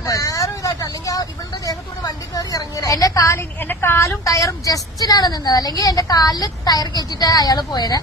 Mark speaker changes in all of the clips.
Speaker 1: എന്റെ കാലും ടയറും ജസ്റ്റിലാണ് നിന്നത്, അല്ലെങ്കിൽ എന്റെ കാലില് ടയർ കയറ്റിട്ട് അയാള് പോയത്.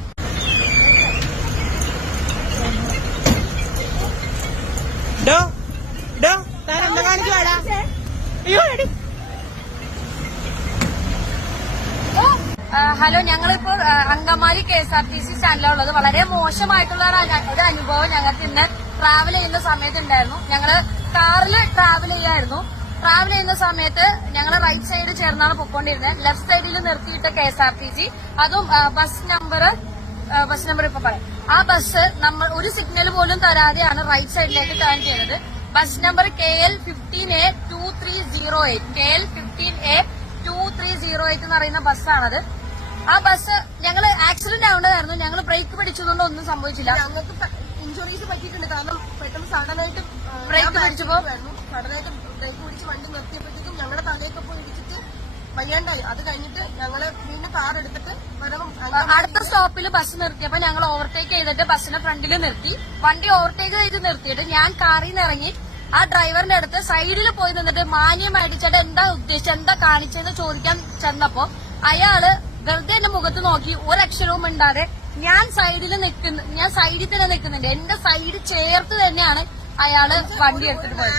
Speaker 1: ഹലോ, ഞങ്ങളിപ്പോ അങ്കമാലി KSRTC സ്റ്റാൻഡിലുള്ളത്. വളരെ മോശമായിട്ടുള്ള ഒരു അനുഭവം ഞങ്ങൾക്ക് ഇന്ന് ട്രാവൽ ചെയ്യുന്ന സമയത്ത് ഉണ്ടായിരുന്നു. ഞങ്ങള് കാറില് ട്രാവൽ ചെയ്യായിരുന്നു. ട്രാവൽ ചെയ്യുന്ന സമയത്ത് ഞങ്ങള് റൈറ്റ് സൈഡ് ചേർന്നാണ് പൊക്കോണ്ടിരുന്നത്. ലെഫ്റ്റ് സൈഡിൽ നിർത്തിയിട്ട KSRTC, അതും ബസ് നമ്പർ ഇപ്പൊ പറയാം. ആ ബസ് നമ്മൾ ഒരു സിഗ്നൽ പോലും തരാതെയാണ് റൈറ്റ് സൈഡിലേക്ക് ടേൺ ചെയ്തത്. Bus number KL 15A 2308 KL 15A 2308 എന്ന് പറയുന്ന ബസ്സാണത്. ആ ബസ് ഞങ്ങള് ആക്സിഡന്റ് ആവേണ്ടതായിരുന്നു. ഞങ്ങൾ ബ്രേക്ക് പിടിച്ചതുകൊണ്ട് ഒന്നും സംഭവിച്ചില്ല.
Speaker 2: ഞങ്ങൾക്ക് ഇഞ്ചുറീസ് പറ്റിയിട്ടുണ്ട്. കാരണം പെട്ടെന്ന് സഡനായിട്ട്
Speaker 1: ബ്രേക്ക് പിടിച്ചപ്പോ
Speaker 2: സഡനായിട്ട് ബ്രേക്ക് പിടിച്ച് വണ്ടി നിർത്തിയപ്പോഴത്തേക്കും ഞങ്ങളുടെ തലയൊക്കെ പോയി ഇടിച്ചിട്ട് വയ്യാണ്ടായി. അത് കഴിഞ്ഞിട്ട് ഞങ്ങള് വീണ്ടും കാർ എടുത്തിട്ട്
Speaker 1: അടുത്ത സ്റ്റോപ്പിൽ ബസ് നിർത്തിയപ്പോ ഞങ്ങൾ ഓവർടേക്ക് ചെയ്തിട്ട് ബസ്സിന്റെ ഫ്രണ്ടിൽ നിർത്തി. വണ്ടി ഓവർടേക്ക് ചെയ്ത് നിർത്തിയിട്ട് ഞാൻ കാറിൽ നിന്ന് ഇറങ്ങി ആ ഡ്രൈവറിന്റെ അടുത്ത് സൈഡിൽ പോയി നിന്നിട്ട് മാന്യമായിട്ട് ചേട്ടാ എന്താ ഉദ്ദേശിച്ചത്, എന്താ കാണിച്ചതെന്ന് ചോദിക്കാൻ ചെന്നപ്പോ അയാള് വെറുതെ എന്റെ മുഖത്ത് നോക്കി ഒരക്ഷരവും ഉണ്ടാതെ ഞാൻ സൈഡിൽ തന്നെ നിൽക്കുന്നുണ്ട്. എന്റെ സൈഡ് ചേർത്ത് തന്നെയാണ് അയാള് വണ്ടി എടുത്തിട്ട് പോയത്.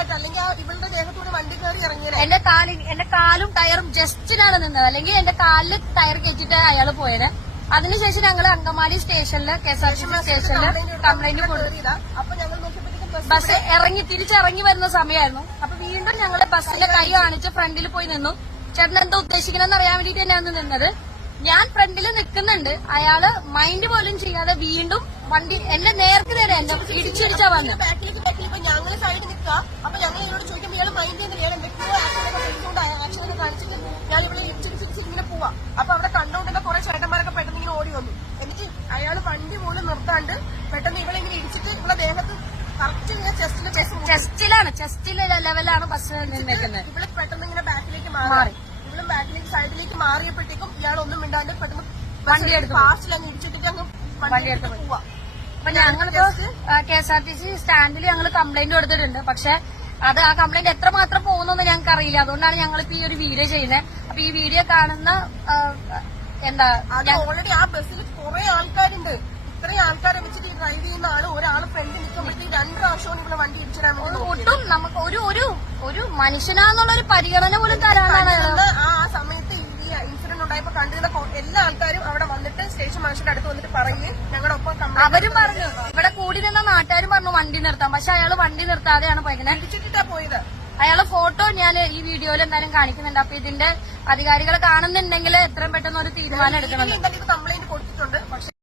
Speaker 1: എന്റെ കാലും ടയറും ജസ്റ്റിലാണ് നിന്നത്, അല്ലെങ്കിൽ എന്റെ കാലില് ടയർ കയറ്റിട്ട് അയാള് പോയത്. അതിനുശേഷം ഞങ്ങൾ അങ്കമാലി സ്റ്റേഷനില് KSRTC സ്റ്റേഷനില് കംപ്ലൈന്റ് കൊടുത്തു. ബസ് തിരിച്ചിറങ്ങി വരുന്ന സമയമായിരുന്നു. അപ്പൊ വീണ്ടും ഞങ്ങള് ബസ്സിന്റെ കൈ കാണിച്ച് ഫ്രണ്ടിൽ പോയി നിന്നു. ചേട്ടൻ എന്താ ഉദ്ദേശിക്കണമെന്ന് അറിയാൻ വേണ്ടിട്ട് തന്നെയാണ് നിന്നത്. ഞാൻ ഫ്രണ്ടിൽ നിൽക്കുന്നുണ്ട്, അയാള് മൈൻഡ് പോലും ചെയ്യാതെ വീണ്ടും വണ്ടി എന്റെ നേർക്ക് നേരെ എന്നെ ഇടിച്ചിടിച്ചാ വന്നു.
Speaker 2: ഞങ്ങൾ സൈഡിൽ നിൽക്കുക. അപ്പൊ ഞങ്ങൾ ഇവരോട് ചോദിക്കുമ്പോൾ ഇയാൾ മൈൻഡ് ചെയ്യുന്നില്ല. ഇയാൾ എന്തൊക്കെയോ ആക്ഷനൊക്കെ കാണിച്ചിട്ട് ഞാൻ ഇവിടെ ഇടിച്ചിടിച്ച് ഇങ്ങനെ പോവാ. അപ്പൊ അവിടെ കണ്ടുകൊണ്ടുള്ള കുറെ ചേട്ടന്മാരൊക്കെ പെട്ടെന്ന് ഇങ്ങനെ ഓടി വന്നു. എന്നിട്ട് അയാൾ വണ്ടി പോലും നിർത്താണ്ട് പെട്ടെന്ന് ഇവിടെ ഇങ്ങനെ ഇടിച്ചിട്ട് ഇവിടെ ദേഹത്ത്
Speaker 1: ചെസ്റ്റിലെ ലെവലാണ് ബസ് നിൽക്കുന്നത്.
Speaker 2: ഇവിടെ പെട്ടെന്ന് ഇങ്ങനെ ബാക്കിലേക്ക് മാറി. ഇവിടെ ബാക്കിലേക്ക് സൈഡിലേക്ക് മാറിയപ്പോഴത്തേക്കും ഇയാൾ ഒന്നും മിണ്ടാണ്ട് പെട്ടെന്ന്
Speaker 1: വണ്ടി എടുത്ത്
Speaker 2: ഫാസ്റ്റിൽ അങ്ങ് ഇടിച്ചിട്ട് അങ്ങ്
Speaker 1: വണ്ടി എടുത്ത് പോവാ. അപ്പൊ ഞങ്ങളിപ്പോ KSRTC സ്റ്റാൻഡിൽ ഞങ്ങൾ കംപ്ലൈന്റ് കൊടുത്തിട്ടുണ്ട്. പക്ഷെ അത് ആ കംപ്ലൈന്റ് എത്രമാത്രം പോകുന്നു ഞങ്ങൾക്ക് അറിയില്ല. അതുകൊണ്ടാണ് ഞങ്ങളിപ്പോ ഈ ഒരു വീഡിയോ ചെയ്യുന്നത്. അപ്പൊ ഈ വീഡിയോ കാണുന്ന
Speaker 2: ഓൾറെഡി ആ ബസ്സിൽ കുറെ ആൾക്കാരുണ്ട്. ഇത്രയും ആൾക്കാരെ വെച്ചിട്ട് ഡ്രൈവ് ചെയ്യുന്ന ആള് ഒരാള് ഫ്രണ്ട് നിൽക്കുമ്പോഴത്തേക്ക് 2 പ്രാവശ്യവും ഇവിടെ വണ്ടി ഇടിച്ചിടാൻ
Speaker 1: ഒട്ടും നമുക്ക് ഒരു മനുഷ്യനാന്നുള്ളൊരു പരിഗണന പോലും തരാനാണ്.
Speaker 2: ആ സമയത്ത് ഈ ഇൻസിഡന്റ് ഉണ്ടായപ്പോ കണ്ടിരുന്ന എല്ലാ ആൾക്കാരും അവിടെ വന്നിട്ട് സ്റ്റേഷൻ മാഷിന്റെ അടുത്ത് വന്നിട്ട് പറയും ഞങ്ങളൊപ്പം
Speaker 1: അവരും പറഞ്ഞു. ഇവിടെ കൂടി നിന്ന നാട്ടുകാരും പറഞ്ഞു വണ്ടി നിർത്താം. പക്ഷെ അയാള് വണ്ടി നിർത്താതെയാണ് പോയത്.
Speaker 2: ഇടിച്ചിട്ടാ പോയത്.
Speaker 1: അയാളെ ഫോട്ടോ ഞാൻ ഈ വീഡിയോയിൽ എന്തായാലും കാണിക്കുന്നുണ്ട്. അപ്പൊ ഇതിന്റെ അധികാരികളെ കാണുന്നുണ്ടെങ്കിൽ എത്രയും പെട്ടെന്ന് ഒരു തീരുമാനം എടുക്കണം.
Speaker 2: കംപ്ലൈന്റ് കൊടുത്തിട്ടുണ്ട്. പക്ഷെ